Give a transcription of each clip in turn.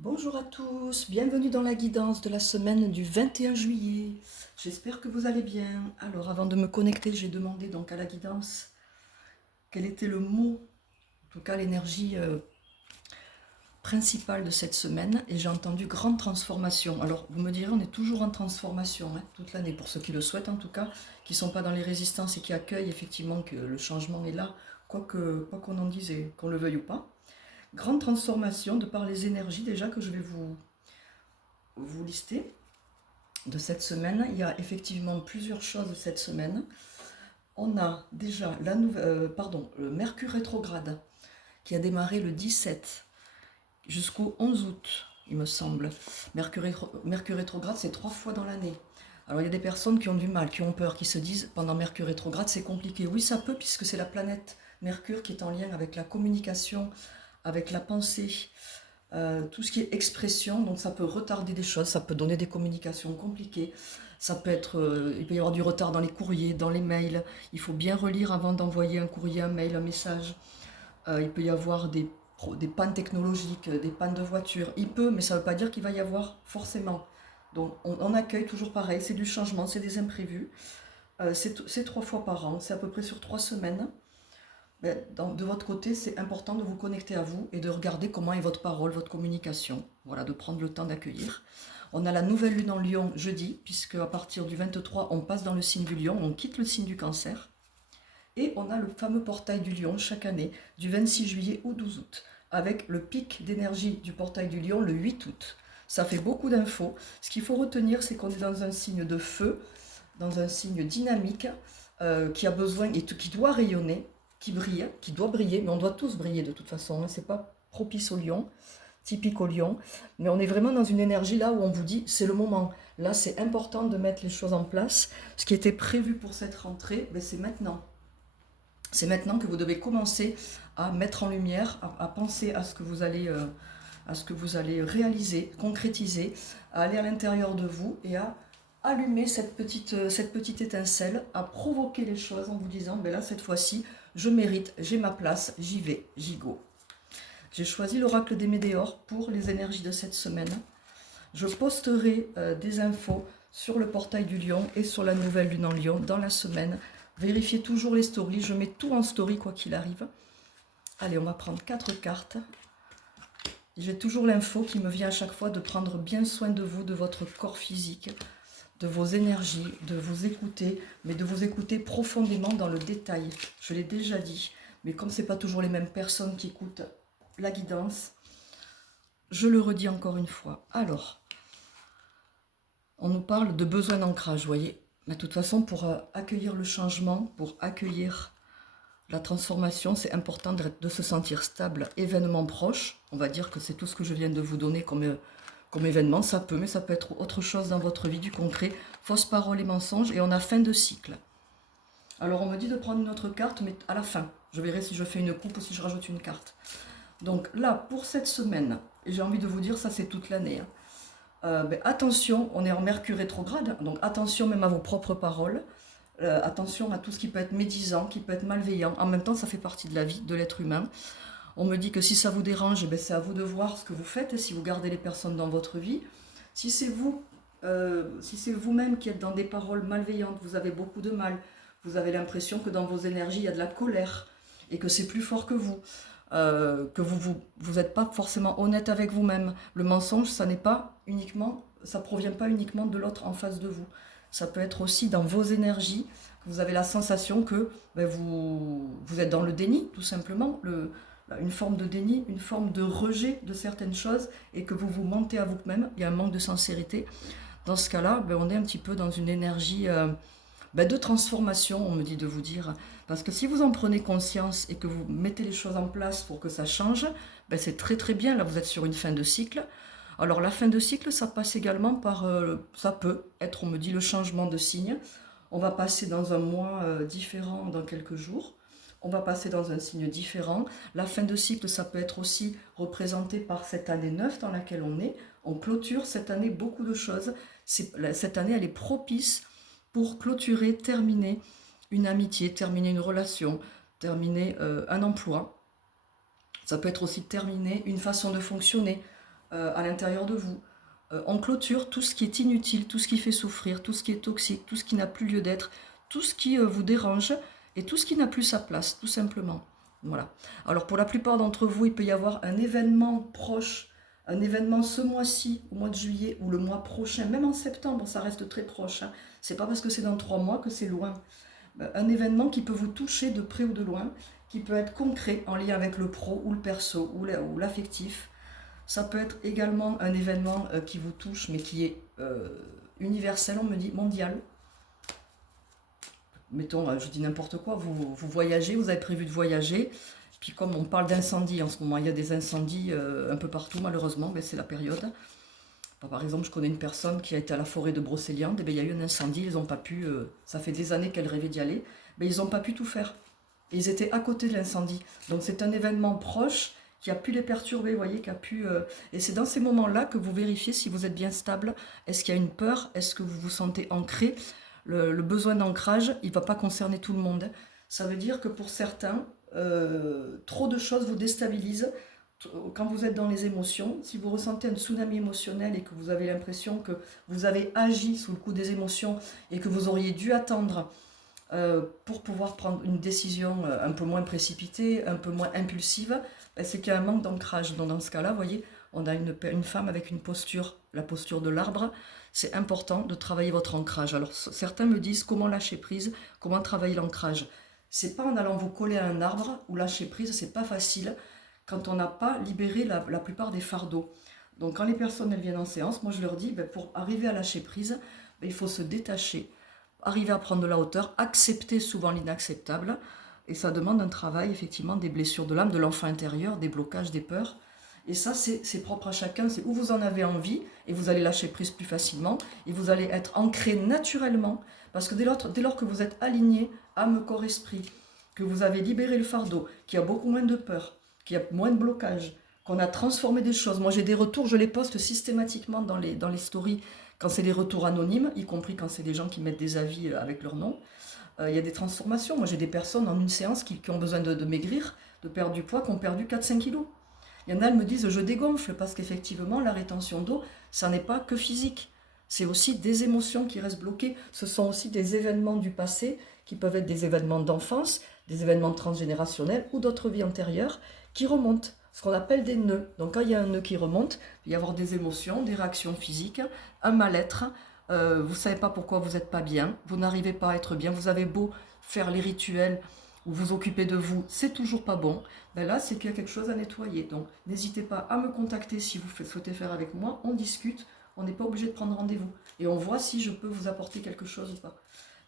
Bonjour à tous, bienvenue dans la guidance de la semaine du 21 juillet. J'espère que vous allez bien. Alors avant de me connecter, j'ai demandé donc à la guidance quel était le mot, en tout cas l'énergie principale de cette semaine, et j'ai entendu grande transformation. Alors vous me direz, on est toujours en transformation, hein, toute l'année, pour ceux qui le souhaitent en tout cas, qui ne sont pas dans les résistances et qui accueillent effectivement que le changement est là, quoi qu'on en dise et qu'on le veuille ou pas. Grande transformation de par les énergies déjà que je vais vous lister de cette semaine. Il y a effectivement plusieurs choses cette semaine. On a déjà le Mercure rétrograde qui a démarré le 17 jusqu'au 11 août, il me semble. Mercure rétrograde, c'est 3 fois dans l'année. Alors il y a des personnes qui ont du mal, qui ont peur, qui se disent pendant Mercure rétrograde c'est compliqué. Oui, ça peut, puisque c'est la planète Mercure qui est en lien avec la communication, avec la pensée, tout ce qui est expression, donc ça peut retarder des choses, ça peut donner des communications compliquées, ça peut être, il peut y avoir du retard dans les courriers, dans les mails, il faut bien relire avant d'envoyer un courrier, un mail, un message. Il peut y avoir des pannes technologiques, des pannes de voiture, il peut, mais ça ne veut pas dire qu'il va y avoir forcément. Donc on accueille toujours pareil, c'est du changement, c'est des imprévus. C'est 3 fois par an, c'est à peu près sur 3 semaines. De votre côté, c'est important de vous connecter à vous et de regarder comment est votre parole, votre communication. Voilà, de prendre le temps d'accueillir. On a la nouvelle lune en Lion jeudi, puisque à partir du 23, on passe dans le signe du Lion, on quitte le signe du Cancer. Et on a le fameux portail du Lion chaque année, du 26 juillet au 12 août, avec le pic d'énergie du portail du Lion le 8 août. Ça fait beaucoup d'infos. Ce qu'il faut retenir, c'est qu'on est dans un signe de feu, dans un signe dynamique, qui a besoin et qui doit rayonner, qui brille, qui doit briller, mais on doit tous briller de toute façon, hein. C'est pas propice au lion, typique au lion, mais on est vraiment dans une énergie là où on vous dit c'est le moment. Là, c'est important de mettre les choses en place. Ce qui était prévu pour cette rentrée, ben, c'est maintenant. C'est maintenant que vous devez commencer à mettre en lumière, à penser à ce que vous allez réaliser, concrétiser, à aller à l'intérieur de vous et à allumer cette petite étincelle, à provoquer les choses en vous disant, ben là, cette fois-ci, je mérite, j'ai ma place, j'y vais, j'y go. J'ai choisi l'oracle des Médéors pour les énergies de cette semaine. Je posterai des infos sur le portail du Lion et sur la nouvelle lune en Lion dans la semaine. Vérifiez toujours les stories, je mets tout en story quoi qu'il arrive. Allez, on va prendre 4 cartes. J'ai toujours l'info qui me vient à chaque fois de prendre bien soin de vous, de votre corps physique, de vos énergies, de vous écouter, mais de vous écouter profondément dans le détail. Je l'ai déjà dit, mais comme ce n'est pas toujours les mêmes personnes qui écoutent la guidance, je le redis encore une fois. Alors, on nous parle de besoin d'ancrage, vous voyez. Mais de toute façon, pour accueillir le changement, pour accueillir la transformation, c'est important de se sentir stable. Événement proche, on va dire que c'est tout ce que je viens de vous donner comme événement. Ça peut, mais ça peut être autre chose dans votre vie, du concret. Fausses paroles et mensonges. Et on a fin de cycle. Alors on me dit de prendre une autre carte, mais à la fin. Je verrai si je fais une coupe ou si je rajoute une carte. Donc là, pour cette semaine, et j'ai envie de vous dire, ça c'est toute l'année, hein. Attention, on est en Mercure rétrograde, donc attention même à vos propres paroles, attention à tout ce qui peut être médisant, qui peut être malveillant. En même temps, ça fait partie de la vie de l'être humain. On me dit que si ça vous dérange, c'est à vous de voir ce que vous faites, si vous gardez les personnes dans votre vie. Si c'est vous-même qui êtes dans des paroles malveillantes, vous avez beaucoup de mal, vous avez l'impression que dans vos énergies, il y a de la colère et que c'est plus fort que vous. Que vous n'êtes pas forcément honnête avec vous-même. Le mensonge, ça provient pas uniquement de l'autre en face de vous. Ça peut être aussi dans vos énergies. Vous avez la sensation que vous êtes dans le déni, tout simplement. Une forme de déni, une forme de rejet de certaines choses et que vous vous mentez à vous-même. Il y a un manque de sincérité. Dans ce cas-là, on est un petit peu dans une énergie de transformation, on me dit de vous dire. Parce que si vous en prenez conscience et que vous mettez les choses en place pour que ça change, c'est très très bien. Là, vous êtes sur une fin de cycle. Alors la fin de cycle, ça passe également par, ça peut être, on me dit, le changement de signe. On va passer dans un mois différent dans quelques jours. On va passer dans un signe différent. La fin de cycle, ça peut être aussi représenté par cette année 9 dans laquelle on est. On clôture cette année beaucoup de choses. Cette année, elle est propice pour clôturer, terminer une amitié, terminer une relation, terminer un emploi. Ça peut être aussi terminer une façon de fonctionner, à l'intérieur de vous. On clôture tout ce qui est inutile, tout ce qui fait souffrir, tout ce qui est toxique, tout ce qui n'a plus lieu d'être, tout ce qui vous dérange et tout ce qui n'a plus sa place, tout simplement. Voilà. Alors pour la plupart d'entre vous, il peut y avoir un événement proche, un événement ce mois-ci, au mois de juillet, ou le mois prochain, même en septembre, ça reste très proche. Hein. C'est pas parce que c'est dans 3 mois que c'est loin. Un événement qui peut vous toucher de près ou de loin, qui peut être concret, en lien avec le pro ou le perso ou l'affectif. Ça peut être également un événement qui vous touche, mais qui est universel, on me dit, mondial. Mettons, je dis n'importe quoi, vous voyagez, vous avez prévu de voyager, puis comme on parle d'incendie en ce moment, il y a des incendies un peu partout malheureusement, ben c'est la période. Par exemple, je connais une personne qui a été à la forêt de Brocéliande, et ben il y a eu un incendie, ils n'ont pas pu, ça fait des années qu'elle rêvait d'y aller, mais ils n'ont pas pu tout faire. Et ils étaient à côté de l'incendie. Donc c'est un événement proche qui a pu les perturber, vous voyez, qui a pu... Et c'est dans ces moments-là que vous vérifiez si vous êtes bien stable. Est-ce qu'il y a une peur? Est-ce que vous vous sentez ancré? Le besoin d'ancrage, il ne va pas concerner tout le monde. Ça veut dire que pour certains, trop de choses vous déstabilisent. Quand vous êtes dans les émotions, si vous ressentez un tsunami émotionnel et que vous avez l'impression que vous avez agi sous le coup des émotions et que vous auriez dû attendre pour pouvoir prendre une décision un peu moins précipitée, un peu moins impulsive, c'est qu'il y a un manque d'ancrage. Donc dans ce cas-là, vous voyez, on a une femme avec une posture, la posture de l'arbre. C'est important de travailler votre ancrage. Alors certains me disent comment lâcher prise, comment travailler l'ancrage. C'est pas en allant vous coller à un arbre ou lâcher prise, c'est pas facile quand on n'a pas libéré la plupart des fardeaux. Donc quand les personnes elles viennent en séance, moi je leur dis, pour arriver à lâcher prise, il faut se détacher, arriver à prendre de la hauteur, accepter souvent l'inacceptable, et ça demande un travail effectivement des blessures de l'âme, de l'enfant intérieur, des blocages, des peurs. Et ça, c'est propre à chacun, c'est où vous en avez envie, et vous allez lâcher prise plus facilement, et vous allez être ancré naturellement, parce que dès lors que vous êtes aligné, âme, corps, esprit, que vous avez libéré le fardeau, qu'il y a beaucoup moins de peur, qu'il y a moins de blocage, qu'on a transformé des choses. Moi, j'ai des retours, je les poste systématiquement dans les stories, quand c'est des retours anonymes, y compris quand c'est des gens qui mettent des avis avec leur nom. Il y a des transformations. Moi, j'ai des personnes en une séance qui ont besoin de maigrir, de perdre du poids, qui ont perdu 4-5 kilos. Il y en a, elles me disent, je dégonfle, parce qu'effectivement, la rétention d'eau, ça n'est pas que physique. C'est aussi des émotions qui restent bloquées. Ce sont aussi des événements du passé, qui peuvent être des événements d'enfance, des événements transgénérationnels ou d'autres vies antérieures, qui remontent. Ce qu'on appelle des nœuds. Donc quand il y a un nœud qui remonte, il va y avoir des émotions, des réactions physiques, un mal-être. Vous ne savez pas pourquoi vous n'êtes pas bien, vous n'arrivez pas à être bien, vous avez beau faire les rituels ou vous occuper de vous, c'est toujours pas bon. Ben là, c'est qu'il y a quelque chose à nettoyer. Donc n'hésitez pas à me contacter si vous souhaitez faire avec moi, on discute, on n'est pas obligé de prendre rendez-vous. Et on voit si je peux vous apporter quelque chose ou pas.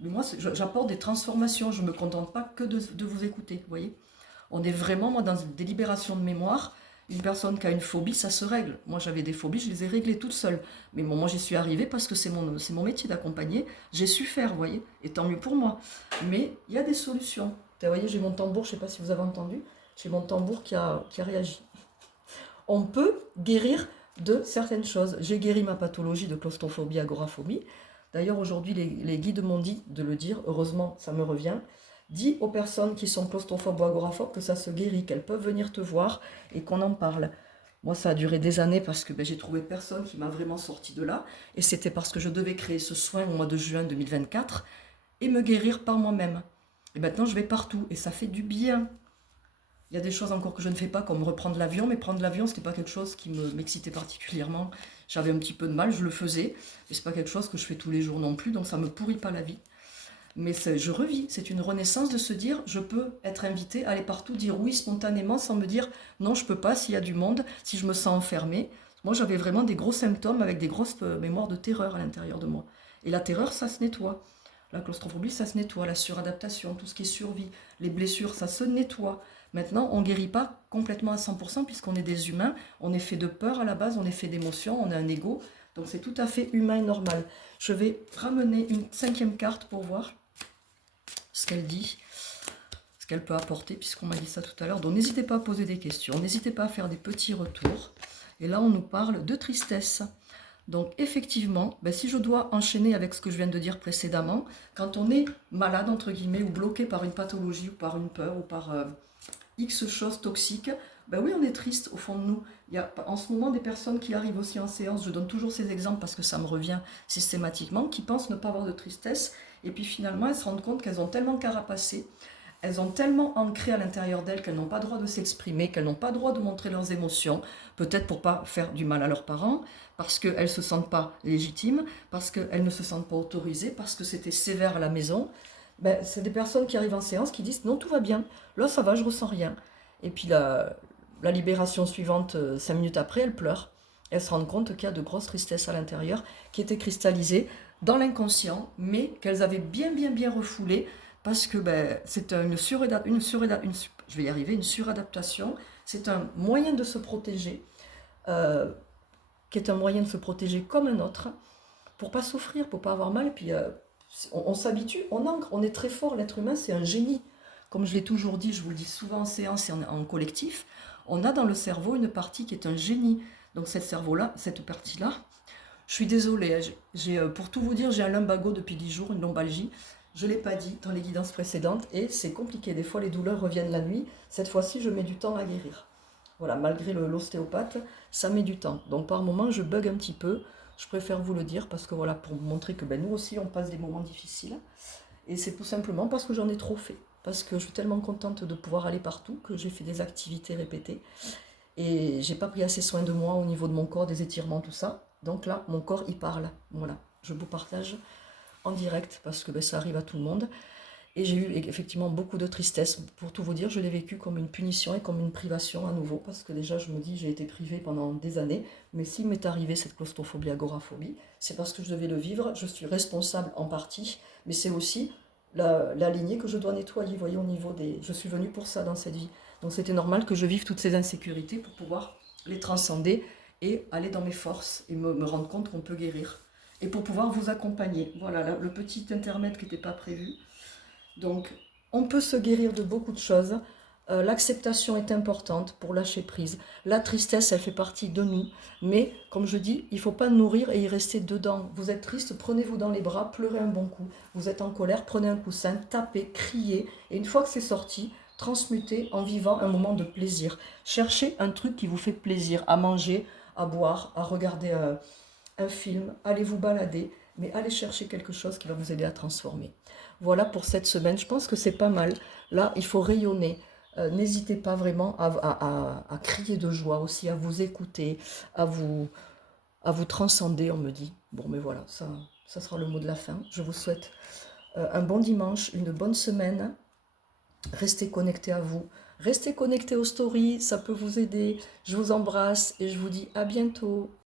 Mais moi, j'apporte des transformations, je ne me contente pas que de vous écouter, vous voyez. On est vraiment, moi, dans des libérations de mémoire. Une personne qui a une phobie, ça se règle. Moi, j'avais des phobies, je les ai réglées toute seule. Mais bon, moi, j'y suis arrivée parce que c'est mon métier d'accompagner. J'ai su faire, vous voyez, et tant mieux pour moi. Mais il y a des solutions. Vous voyez, j'ai mon tambour, je ne sais pas si vous avez entendu, j'ai mon tambour qui a réagi. On peut guérir de certaines choses. J'ai guéri ma pathologie de claustrophobie, agoraphobie. D'ailleurs, aujourd'hui, les guides m'ont dit de le dire. Heureusement, ça me revient. Dis aux personnes qui sont claustrophobes ou agoraphobes que ça se guérit, qu'elles peuvent venir te voir et qu'on en parle. Moi, ça a duré des années parce que j'ai trouvé personne qui m'a vraiment sorti de là. Et c'était parce que je devais créer ce soin au mois de juin 2024 et me guérir par moi-même. Et maintenant, je vais partout et ça fait du bien. Il y a des choses encore que je ne fais pas, comme reprendre l'avion, mais prendre l'avion, ce n'était pas quelque chose qui m'excitait particulièrement. J'avais un petit peu de mal, je le faisais, mais ce n'est pas quelque chose que je fais tous les jours non plus, donc ça ne me pourrit pas la vie. Mais je revis, c'est une renaissance de se dire, je peux être invitée, aller partout, dire oui spontanément, sans me dire non, je ne peux pas s'il y a du monde, si je me sens enfermée. Moi, j'avais vraiment des gros symptômes avec des grosses mémoires de terreur à l'intérieur de moi. Et la terreur, ça se nettoie. La claustrophobie, ça se nettoie. La suradaptation, tout ce qui est survie, les blessures, ça se nettoie. Maintenant, on ne guérit pas complètement à 100% puisqu'on est des humains. On est fait de peur à la base, on est fait d'émotions, on a un ego. Donc c'est tout à fait humain et normal. Je vais ramener une 5e carte pour voir ce qu'elle dit, ce qu'elle peut apporter, puisqu'on m'a dit ça tout à l'heure. Donc n'hésitez pas à poser des questions, n'hésitez pas à faire des petits retours. Et là, on nous parle de tristesse. Donc effectivement, si je dois enchaîner avec ce que je viens de dire précédemment, quand on est malade, entre guillemets, ou bloqué par une pathologie, ou par une peur, ou par X choses toxiques, Ben oui, on est triste au fond de nous. Il y a en ce moment des personnes qui arrivent aussi en séance, je donne toujours ces exemples parce que ça me revient systématiquement, qui pensent ne pas avoir de tristesse, et puis finalement elles se rendent compte qu'elles ont tellement carapacé, elles ont tellement ancré à l'intérieur d'elles qu'elles n'ont pas droit de s'exprimer, qu'elles n'ont pas droit de montrer leurs émotions, peut-être pour pas faire du mal à leurs parents, parce qu'elles ne se sentent pas légitimes, parce qu'elles ne se sentent pas autorisées, parce que c'était sévère à la maison. Ben, c'est des personnes qui arrivent en séance qui disent non, tout va bien, là ça va, je ressens rien. Et puis la libération suivante, 5 minutes après, elles pleurent. Elles se rendent compte qu'il y a de grosses tristesses à l'intérieur qui étaient cristallisées dans l'inconscient, mais qu'elles avaient bien, bien, bien refoulées parce que ben, c'est je vais y arriver, une suradaptation. C'est un moyen de se protéger, euh, qui est un moyen de se protéger comme un autre, pour pas souffrir, pour pas avoir mal. Et puis on s'habitue, on ancre, on est très fort. L'être humain, c'est un génie. Comme je l'ai toujours dit, je vous le dis souvent en séance et en collectif, on a dans le cerveau une partie qui est un génie. Donc cette partie-là, je suis désolée, hein, pour tout vous dire, j'ai un lumbago depuis 10 jours, une lombalgie. Je ne l'ai pas dit dans les guidances précédentes et c'est compliqué. Des fois, les douleurs reviennent la nuit. Cette fois-ci, je mets du temps à guérir. Voilà, malgré l'ostéopathe, ça met du temps. Donc par moment, je bug un petit peu. Je préfère vous le dire parce que voilà, pour vous montrer que ben, nous aussi, on passe des moments difficiles. Et c'est tout simplement parce que j'en ai trop fait. Parce que je suis tellement contente de pouvoir aller partout que j'ai fait des activités répétées. Et j'ai pas pris assez soin de moi au niveau de mon corps, des étirements, tout ça. Donc là, mon corps, il parle. Voilà, je vous partage en direct parce que ben, ça arrive à tout le monde. Et j'ai eu effectivement beaucoup de tristesse. Pour tout vous dire, je l'ai vécu comme une punition et comme une privation à nouveau. Parce que déjà, je me dis, j'ai été privée pendant des années. Mais s'il m'est arrivé cette claustrophobie, agoraphobie, c'est parce que je devais le vivre. Je suis responsable en partie. Mais c'est aussi la lignée que je dois nettoyer. Vous voyez, au niveau des... Je suis venue pour ça dans cette vie. Donc c'était normal que je vive toutes ces insécurités pour pouvoir les transcender et aller dans mes forces et me rendre compte qu'on peut guérir. Et pour pouvoir vous accompagner. Voilà, là, le petit intermède qui n'était pas prévu. Donc, on peut se guérir de beaucoup de choses. L'acceptation est importante pour lâcher prise. La tristesse, elle fait partie de nous. Mais, comme je dis, il ne faut pas nourrir et y rester dedans. Vous êtes triste, prenez-vous dans les bras, pleurez un bon coup. Vous êtes en colère, prenez un coussin, tapez, criez. Et une fois que c'est sorti, transmutez en vivant un moment de plaisir. Cherchez un truc qui vous fait plaisir, à manger, à boire, à regarder un film, allez vous balader, mais allez chercher quelque chose qui va vous aider à transformer. Voilà pour cette semaine, je pense que c'est pas mal. Là, il faut rayonner. N'hésitez pas vraiment à crier de joie aussi, à vous écouter, à vous, à vous transcender, on me dit. Bon, mais voilà, ça sera le mot de la fin. Je vous souhaite un bon dimanche, une bonne semaine. Restez connectés à vous. Restez connectés aux stories, ça peut vous aider. Je vous embrasse et je vous dis à bientôt.